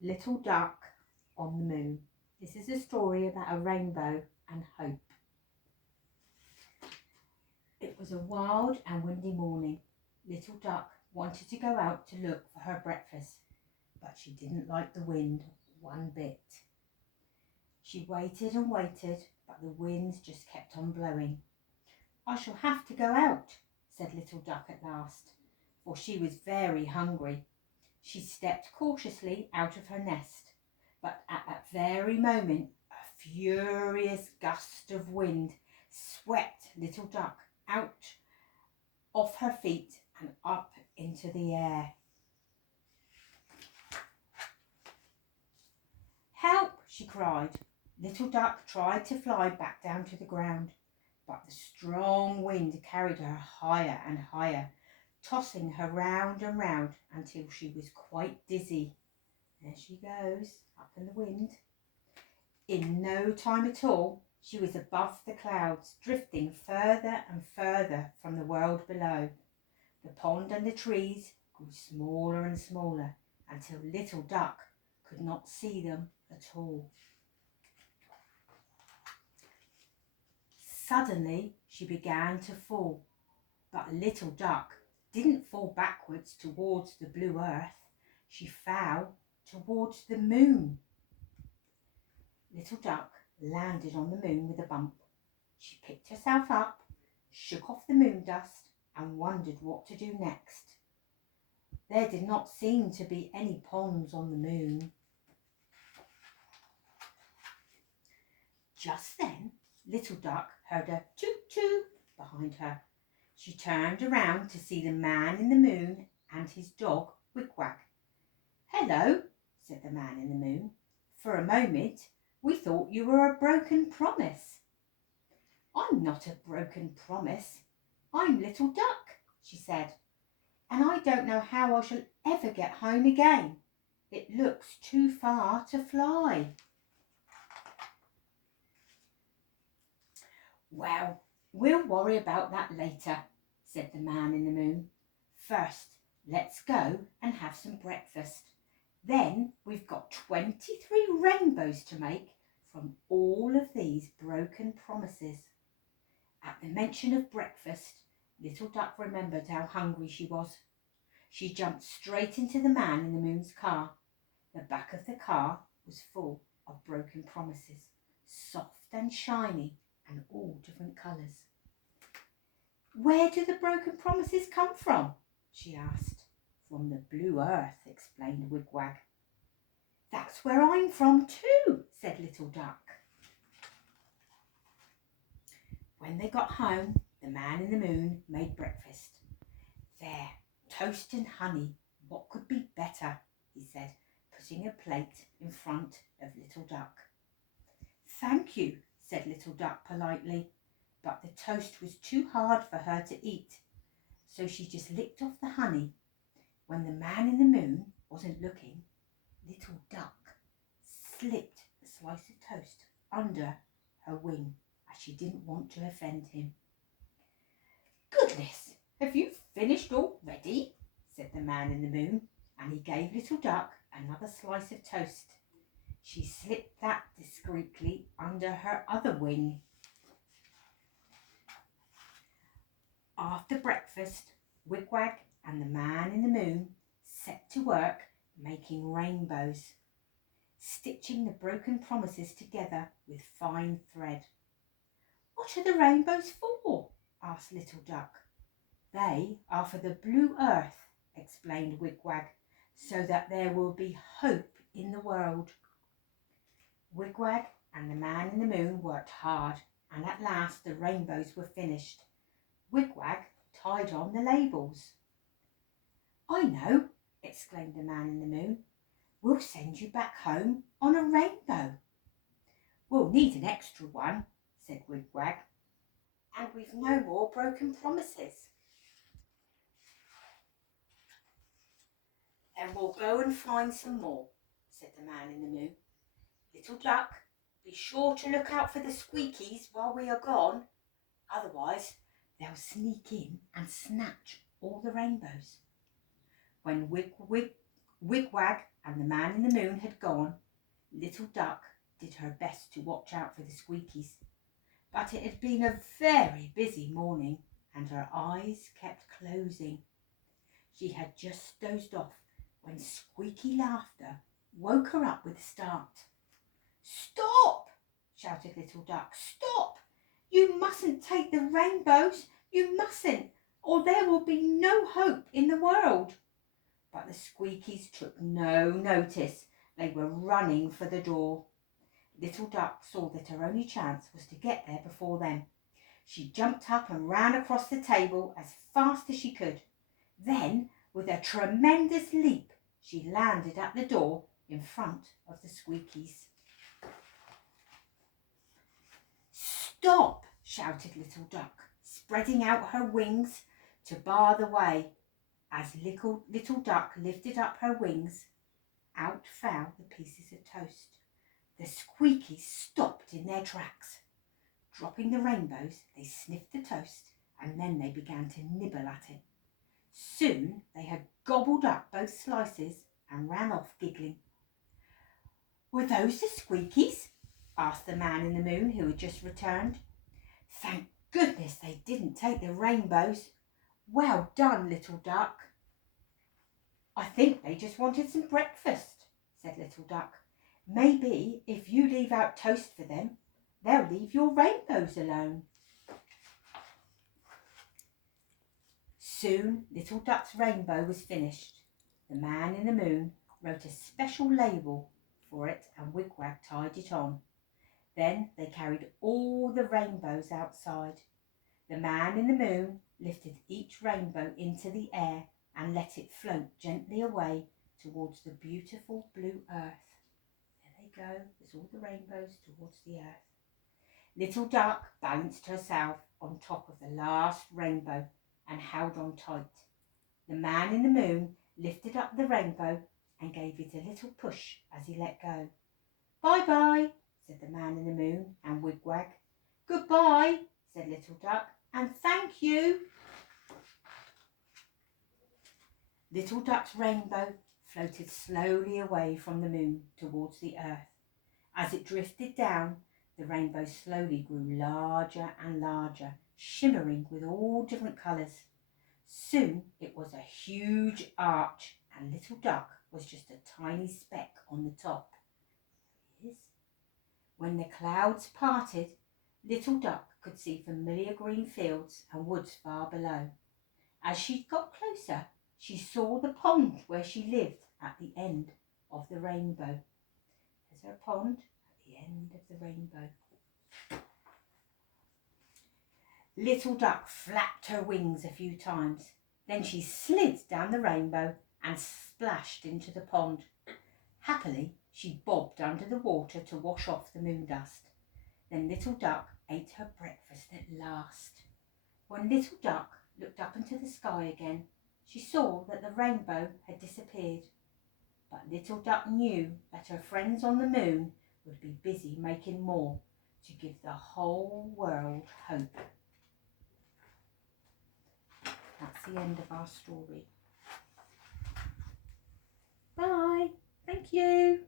Little Duck on the Moon. This is a story about a rainbow and hope. It was a wild and windy morning. Little Duck wanted to go out to look for her breakfast, but she didn't like the wind one bit. She waited and waited, but the winds just kept on blowing. "I shall have to go out," said Little Duck at last, for she was very hungry. She stepped cautiously out of her nest, but at that very moment a furious gust of wind swept Little Duck out off her feet and up into the air. "Help!" she cried. Little Duck tried to fly back down to the ground, but the strong wind carried her higher and higher, tossing her round and round until she was quite dizzy. There she goes, up in the wind. In no time at all, she was above the clouds, drifting further and further from the world below. The pond and the trees grew smaller and smaller until Little Duck could not see them at all. Suddenly, she began to fall, but Little Duck didn't fall backwards towards the blue earth. She fell towards the moon. Little Duck landed on the moon with a bump. She picked herself up, shook off the moon dust, and wondered what to do next. There did not seem to be any ponds on the moon. Just then, Little Duck heard a toot-toot behind her. She turned around to see the man in the moon and his dog, Wig-Wag. "Hello," said the man in the moon. "For a moment, we thought you were a broken promise." "I'm not a broken promise. I'm Little Duck," she said, "and I don't know how I shall ever get home again. It looks too far to fly." "Well, we'll worry about that later," said the man in the moon. "First, let's go and have some breakfast. Then we've got 23 rainbows to make from all of these broken promises." At the mention of breakfast, Little Duck remembered how hungry she was. She jumped straight into the man in the moon's car. The back of the car was full of broken promises, soft and shiny and all different colours. "Where do the broken promises come from?" she asked. "From the blue earth," explained Wig-Wag. "That's where I'm from too," said Little Duck. When they got home, the man in the moon made breakfast. "There, toast and honey, what could be better?" he said, putting a plate in front of Little Duck. "Thank you," said Little Duck politely, but the toast was too hard for her to eat, so she just licked off the honey. When the man in the moon wasn't looking, Little Duck slipped a slice of toast under her wing, as she didn't want to offend him. "Goodness, have you finished already?" said the man in the moon, and he gave Little Duck another slice of toast. She slipped that discreetly under her other wing. After breakfast, Wig-Wag and the man in the moon set to work making rainbows, stitching the broken promises together with fine thread. "What are the rainbows for?" asked Little Duck. "They are for the blue earth," explained Wig-Wag, "so that there will be hope in the world." Wig-Wag and the man in the moon worked hard, and at last the rainbows were finished. Wig-Wag tied on the labels. "I know," exclaimed the man in the moon. "We'll send you back home on a rainbow." "We'll need an extra one," said Wig-Wag, "and we've no more broken promises." "Then we'll go and find some more," said the man in the moon. "Little Duck, be sure to look out for the squeakies while we are gone. Otherwise, they'll sneak in and snatch all the rainbows." When Wig-Wag and the man in the moon had gone, Little Duck did her best to watch out for the squeakies. But it had been a very busy morning, and her eyes kept closing. She had just dozed off when squeaky laughter woke her up with a start. "Stop!" shouted Little Duck. "Stop! You mustn't take the rainbows. You mustn't, or there will be no hope in the world." But the squeakies took no notice. They were running for the door. Little Duck saw that her only chance was to get there before them. She jumped up and ran across the table as fast as she could. Then, with a tremendous leap, she landed at the door in front of the squeakies. "Stop!" shouted Little Duck, spreading out her wings to bar the way. As Little Duck lifted up her wings, out fell the pieces of toast. The squeakies stopped in their tracks. Dropping the rainbows, they sniffed the toast, and then they began to nibble at it. Soon they had gobbled up both slices and ran off giggling. "Were those the squeakies?" asked the man in the moon, who had just returned. "Thank goodness they didn't take the rainbows. Well done, Little Duck." "I think they just wanted some breakfast," said Little Duck. "Maybe if you leave out toast for them, they'll leave your rainbows alone." Soon Little Duck's rainbow was finished. The man in the moon wrote a special label for it and Wigwag tied it on. Then they carried all the rainbows outside. The man in the moon lifted each rainbow into the air and let it float gently away towards the beautiful blue earth. There they go, there's all the rainbows towards the earth. Little Duck balanced herself on top of the last rainbow and held on tight. The man in the moon lifted up the rainbow and gave it a little push as he let go. "Bye-bye," said the man in the moon and Wigwag. "Goodbye," said Little Duck, "and thank you." Little Duck's rainbow floated slowly away from the moon towards the earth. As it drifted down, the rainbow slowly grew larger and larger, shimmering with all different colours. Soon it was a huge arch, and Little Duck was just a tiny speck on the top. When the clouds parted, Little Duck could see familiar green fields and woods far below. As she got closer, she saw the pond where she lived at the end of the rainbow. There's her pond at the end of the rainbow. Little Duck flapped her wings a few times. Then she slid down the rainbow and splashed into the pond. Happily, she bobbed under the water to wash off the moon dust. Then Little Duck ate her breakfast at last. When Little Duck looked up into the sky again, she saw that the rainbow had disappeared. But Little Duck knew that her friends on the moon would be busy making more to give the whole world hope. That's the end of our story. Bye. Thank you.